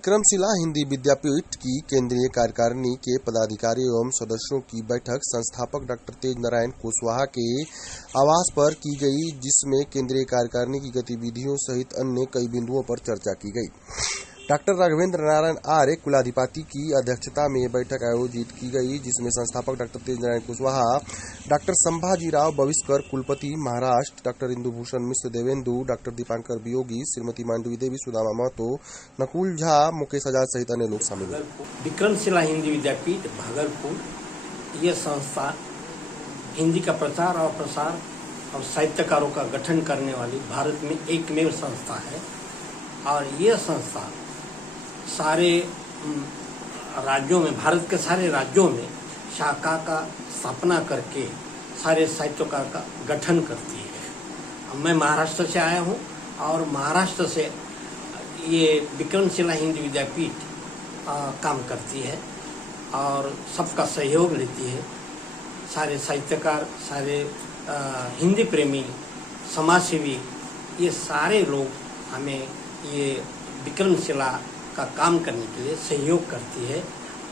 विक्रमशिला हिंदी विद्यापीठ की केंद्रीय कार्यकारिणी के पदाधिकारियों एवं सदस्यों की बैठक संस्थापक डॉक्टर तेज नारायण कुशवाहा के आवास पर की गई, जिसमें केंद्रीय कार्यकारिणी की गतिविधियों सहित अन्य कई बिंदुओं पर चर्चा की गई। डॉक्टर राघवेंद्र नारायण आर्य कुलाधिपति की अध्यक्षता में बैठक आयोजित की गई, जिसमें संस्थापक डॉक्टर तेज नारायण कुशवाहा, डॉक्टर संभाजीराव बविस्कर कुलपति महाराष्ट्र, डॉक्टर इंदुभूषण मिश्र देवेंदु, डॉक्टर दीपांकर वियोगी, श्रीमती मांडवी देवी, सुदामा महतो, नकुल झा, मुकेश आजाद सहित अन्य लोग शामिल हुए। विक्रमशिला हिंदी विद्यापीठ भागलपुर ये संस्था हिंदी का प्रचार और प्रसार और साहित्यकारों का गठन करने वाली भारत में एकमेव संस्था है और ये संस्था सारे राज्यों में, भारत के सारे राज्यों में शाखा का स्थापना करके सारे साहित्यकार का गठन करती है। मैं महाराष्ट्र से आया हूँ और महाराष्ट्र से ये विक्रमशिला हिंदी विद्यापीठ काम करती है और सबका सहयोग लेती है। सारे साहित्यकार, सारे हिंदी प्रेमी, समाजसेवी, ये सारे लोग हमें ये विक्रमशिला का काम करने के लिए सहयोग करती है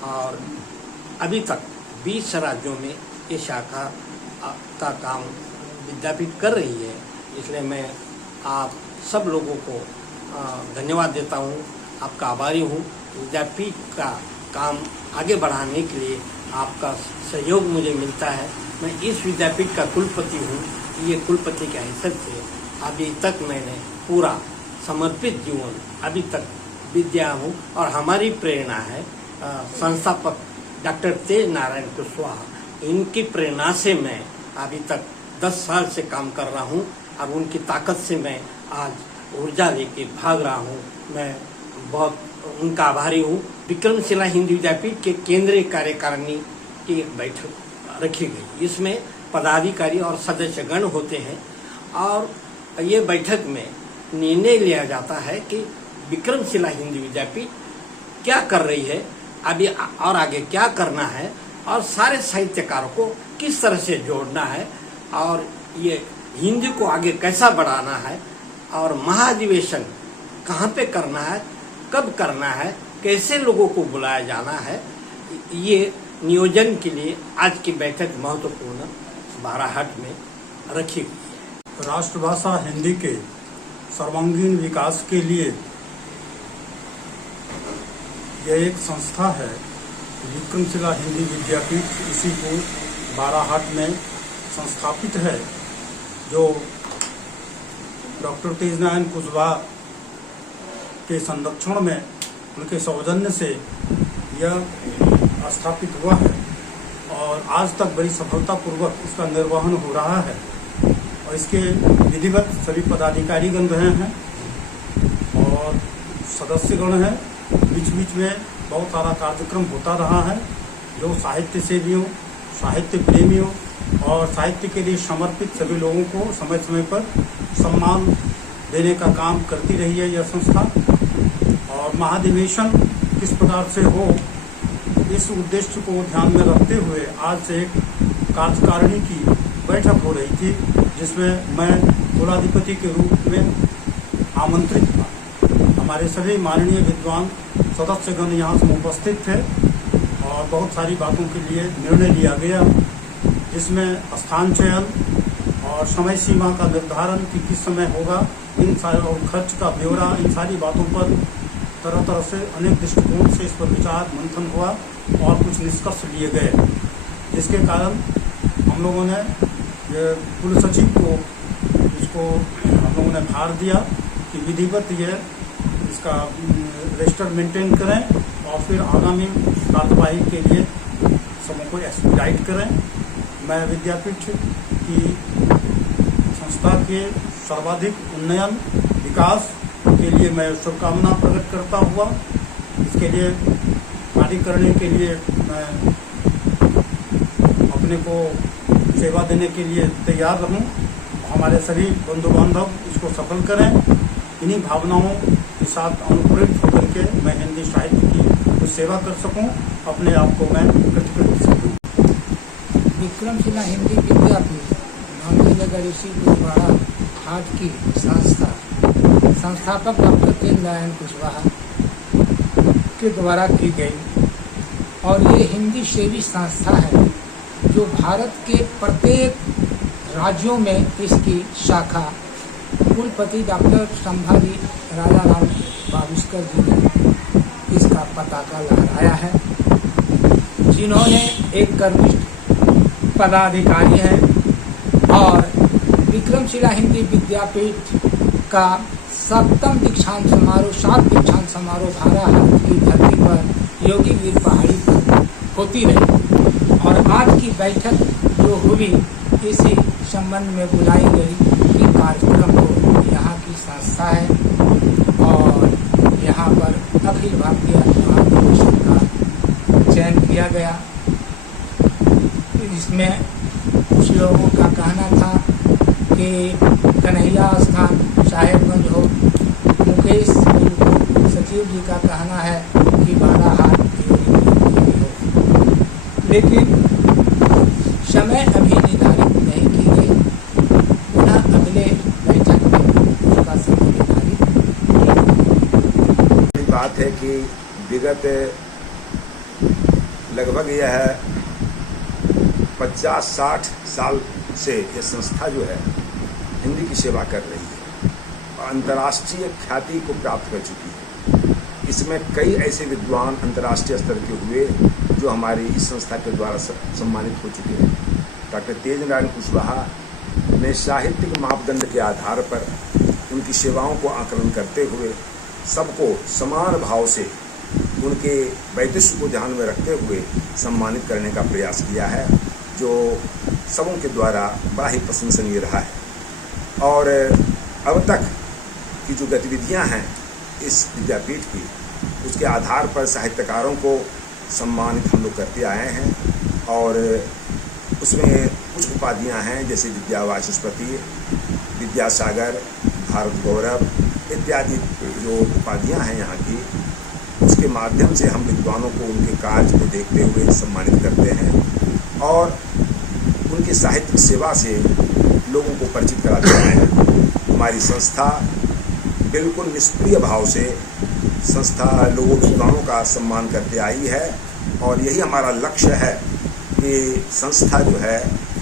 और अभी तक 20 राज्यों में ये शाखा का काम विद्यापीठ कर रही है। इसलिए मैं आप सब लोगों को धन्यवाद देता हूँ, आपका आभारी हूँ। विद्यापीठ का काम आगे बढ़ाने के लिए आपका सहयोग मुझे मिलता है। मैं इस विद्यापीठ का कुलपति हूँ। ये कुलपति की हैसियत से अभी तक मैंने पूरा समर्पित जीवन अभी तक विद्या हूँ और हमारी प्रेरणा है संस्थापक डॉक्टर तेज नारायण कुशवाहा। इनकी प्रेरणा से मैं अभी तक 10 साल से काम कर रहा हूँ और उनकी ताकत से मैं आज ऊर्जा लेके भाग रहा हूँ। मैं बहुत उनका आभारी हूँ। विक्रमशिला हिंदी विद्यापीठ के केंद्रीय कार्यकारिणी की एक बैठक रखी गई। इसमें पदाधिकारी और सदस्यगण होते हैं और ये बैठक में निर्णय लिया जाता है कि विक्रमशिला हिंदी विद्यापीठ क्या कर रही है अभी और आगे क्या करना है और सारे साहित्यकारों को किस तरह से जोड़ना है और ये हिंदी को आगे कैसा बढ़ाना है और महाधिवेशन कहाँ पे करना है, कब करना है, कैसे लोगों को बुलाया जाना है। ये नियोजन के लिए आज की बैठक महत्वपूर्ण बाराहाट में रखी गई है। राष्ट्रभाषा हिंदी के सर्वांगीण विकास के लिए यह एक संस्था है, विक्रमशिला हिंदी विद्यापीठ, इसी को बाराहाट में संस्थापित है, जो डॉक्टर तेज नारायण कुशवाहा के संरक्षण में, उनके सौजन्य से यह स्थापित हुआ है और आज तक बड़ी सफलतापूर्वक इसका निर्वहन हो रहा है और इसके विधिवत सभी पदाधिकारीगण रहे हैं और सदस्यगण हैं। बीच बीच में बहुत सारा कार्यक्रम होता रहा है जो साहित्य सेवियों, साहित्य प्रेमियों और साहित्य के लिए समर्पित सभी लोगों को समय समय पर सम्मान देने का काम करती रही है यह संस्था। और महाधिवेशन किस प्रकार से हो, इस उद्देश्य को ध्यान में रखते हुए आज से एक कार्यकारिणी की बैठक हो रही थी, जिसमें मैं कुलाधिपति के रूप में आमंत्रित था। हमारे सभी माननीय विद्वान सदस्यगण यहाँ से उपस्थित थे और बहुत सारी बातों के लिए निर्णय लिया गया, जिसमें स्थान चयन और समय सीमा का निर्धारण कि किस समय होगा, इन सारे और खर्च का ब्यौरा, इन सारी बातों पर तरह तरह से अनेक दृष्टिकोण से इस पर विचार मंथन हुआ और कुछ निष्कर्ष लिए गए, जिसके कारण हम लोगों ने कुल सचिव को इसको हम लोगों ने भार दिया कि विधिवत यह इसका रजिस्टर मेंटेन करें और फिर आगामी कार्यवाही के लिए सबों को एक्सपीडाइट करें। मैं विद्यापीठ की संस्था के सर्वाधिक उन्नयन विकास के लिए मैं शुभकामना प्रकट करता हुआ इसके लिए कार्य करने के लिए मैं अपने को सेवा देने के लिए तैयार रहूं। हमारे सभी बंधु बांधव इसको सफल करें। इन्हीं भावनाओं के साथ अनुप्रेरित होकर के मैं हिंदी साहित्य की कुछ सेवा कर सकूं, अपने आप को मैं कृतकृत सकूं। विक्रमशिला हिंदी विद्यापीठ नगर इसी कुशवाहा हाट की संस्था संस्थापक डॉक्टर तेज नारायण कुशवाहा के द्वारा की गई और ये हिंदी सेवी संस्था है जो भारत के प्रत्येक राज्यों में इसकी शाखा कुलपति डॉक्टर संभाजी राजाराम बाविस्कर जी ने इसका पताका लहराया है, जिन्होंने एक कर्मनिष्ठ पदाधिकारी हैं और विक्रमशिला हिंदी विद्यापीठ का 7 दीक्षांत समारोह धाराहाट की धरती पर योगी वीर पहाड़ी पर होती रही और आज की बैठक जो हुई इसी संबंध में बुलाई गई कि कार्यक्रम को यहाँ की संस्था है और यहाँ पर अखिल भारतीय महाधिवेशन का चयन किया गया। इसमें कुछ लोगों का कहना था कि कन्हैया स्थान साहेबगंज हो, मुकेश सचिव जी का कहना है कि बालाहाट हो, लेकिन समय अभी निर्धारित नहीं की गई। पुनः अगले बैठक में उसका समय निर्धारित। बात है कि विगत लगभग यह 50-60 साल से यह संस्था जो है हिंदी की सेवा कर रही है और अंतर्राष्ट्रीय ख्याति को प्राप्त कर चुकी है। इसमें कई ऐसे विद्वान अंतर्राष्ट्रीय स्तर के हुए जो हमारी इस संस्था के द्वारा सम्मानित हो चुके हैं। डॉक्टर तेज नारायण कुशवाहा ने साहित्यिक मापदंड के आधार पर उनकी सेवाओं को आकलन करते हुए सबको समान भाव से उनके वैदिष्य को ध्यान में रखते हुए सम्मानित करने का प्रयास किया है, जो सबों के द्वारा बड़ा ही प्रशंसनीय रहा है। और अब तक की जो गतिविधियां हैं इस विद्यापीठ की, उसके आधार पर साहित्यकारों को सम्मानित हम लोग करते आए हैं और उसमें कुछ उपाधियां हैं जैसे विद्या वाचस्पति, विद्यासागर, भारत गौरव इत्यादि जो उपाधियां हैं यहाँ की, उसके माध्यम से हम विद्वानों को उनके कार्य को देखते हुए सम्मानित करते हैं और उनकी साहित्यिक सेवा से लोगों को परिचित कराते हैं। हमारी संस्था बिल्कुल निष्क्रिय भाव से संस्था लोगों विद्वानों का सम्मान करते आई है और यही हमारा लक्ष्य है कि संस्था जो है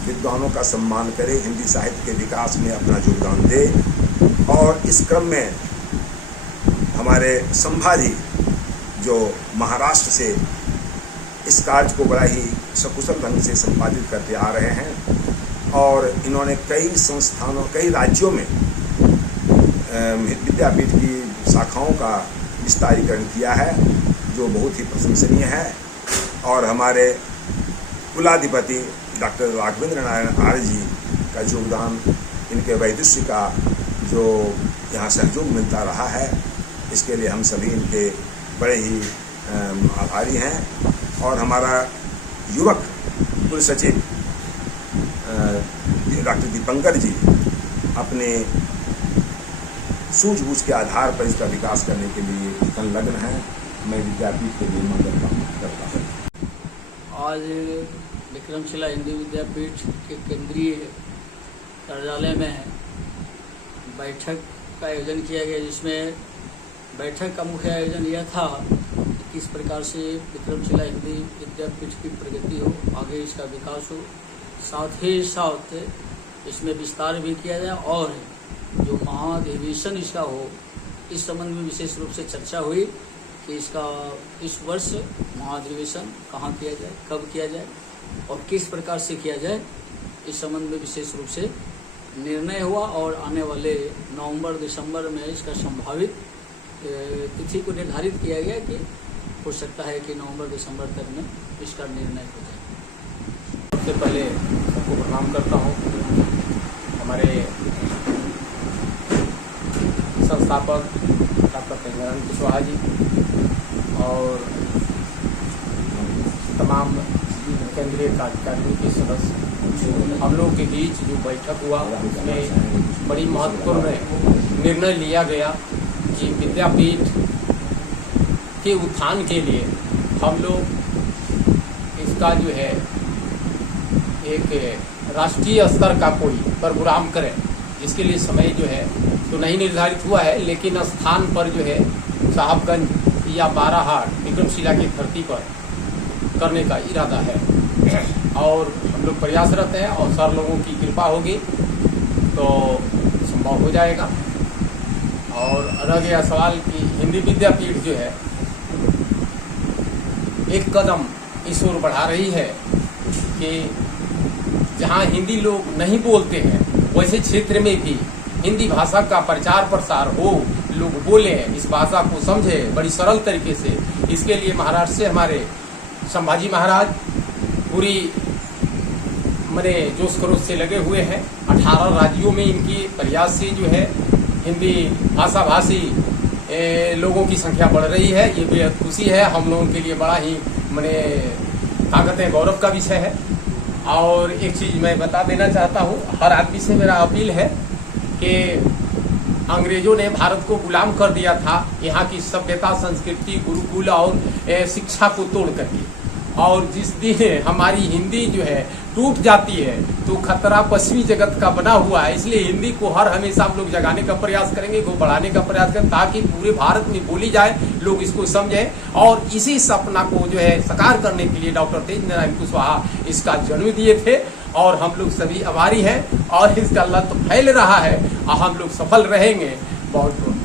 विद्वानों का सम्मान करे, हिंदी साहित्य के विकास में अपना योगदान दे। और इस क्रम में हमारे संभाजी जो महाराष्ट्र से इस कार्य को बड़ा ही सकुशल ढंग से संपादित करते आ रहे हैं और इन्होंने कई राज्यों में विद्यापीठ की शाखाओं का विस्तारीकरण किया है, जो बहुत ही प्रशंसनीय है। और हमारे कुलाधिपति डॉक्टर राघवेंद्र नारायण आर्य जी का योगदान, इनके वैदुष्य का जो यहाँ सहयोग मिलता रहा है, इसके लिए हम सभी इनके बड़े ही आभारी हैं। और हमारा युवक कुल सचिव डॉक्टर दीपंकर जी अपने सूझबूझ के आधार पर इसका विकास करने के लिए संलग्न हैं। मैं विद्यापीठ के लिए मंगल कामना करता हूँ। आज विक्रमशिला हिंदी विद्यापीठ के केंद्रीय कार्यालय में बैठक का आयोजन किया गया, जिसमें बैठक का मुख्य आयोजन यह था कि किस प्रकार से विक्रमशिला हिंदी विद्यापीठ की प्रगति हो, आगे इसका विकास हो, साथ ही साथ इसमें विस्तार भी किया जाए और जो महाधिवेशन इसका हो, इस संबंध में विशेष रूप से चर्चा हुई कि इसका इस वर्ष महाधिवेशन कहाँ किया जाए, कब किया जाए और किस प्रकार से किया जाए, इस संबंध में विशेष रूप से निर्णय हुआ। और आने वाले नवंबर-दिसंबर में इसका संभावित तिथि को निर्धारित किया गया कि हो सकता है कि नवंबर-दिसंबर तक में इसका निर्णय हो जाए। सबसे पहले सबको प्रणाम करता हूँ। हमारे संस्थापक डॉक्टर तेज नारायण कुशवाहा जी और तमाम केंद्रीय कार्यकारिणी के सदस्य, हम लोग के बीच जो बैठक हुआ उसमें बड़ी महत्वपूर्ण निर्णय लिया गया कि विद्यापीठ के उत्थान के लिए हम लोग इसका जो है एक राष्ट्रीय स्तर का कोई प्रोग्राम करें, जिसके लिए समय जो है तो नहीं निर्धारित हुआ है, लेकिन स्थान पर जो है साहबगंज या बाराहाट विक्रमशिला की धरती पर करने का इरादा है और हम लोग प्रयासरत हैं और सर लोगों की कृपा होगी तो संभव हो जाएगा। और रह गया सवाल कि हिंदी विद्यापीठ जो है एक कदम इस ओर बढ़ा रही है कि जहां हिंदी लोग नहीं बोलते हैं वैसे क्षेत्र में भी हिंदी भाषा का प्रचार प्रसार हो, लोग बोले, इस भाषा को समझे बड़ी सरल तरीके से। इसके लिए महाराष्ट्र से हमारे संभाजी महाराज पूरी मने जोश खरोश से लगे हुए हैं। 18 राज्यों में इनकी प्रयास से जो है हिंदी भाषा भाषी लोगों की संख्या बढ़ रही है। ये बेहद खुशी है, हम लोगों के लिए बड़ा ही मने ताकत है, गौरव का विषय है। और एक चीज मैं बता देना चाहता हूँ, हर आदमी से मेरा अपील है कि अंग्रेजों ने भारत को गुलाम कर दिया था यहाँ की सभ्यता, संस्कृति, गुरुकुल और शिक्षा को तोड़ करके। और जिस दिन हमारी हिंदी जो है टूट जाती है तो खतरा पश्चिमी जगत का बना हुआ है। इसलिए हिंदी को हर हमेशा हम लोग जगाने का प्रयास करेंगे, को बढ़ाने का प्रयास करें ताकि पूरे भारत में बोली जाए, लोग इसको समझें। और इसी सपना को जो है साकार करने के लिए डॉक्टर तेज नारायण कुशवाहा इसका जन्म दिए थे और हम लोग सभी आभारी हैं और इसका लत फैल रहा है और हम लोग सफल रहेंगे। बहुत बहुत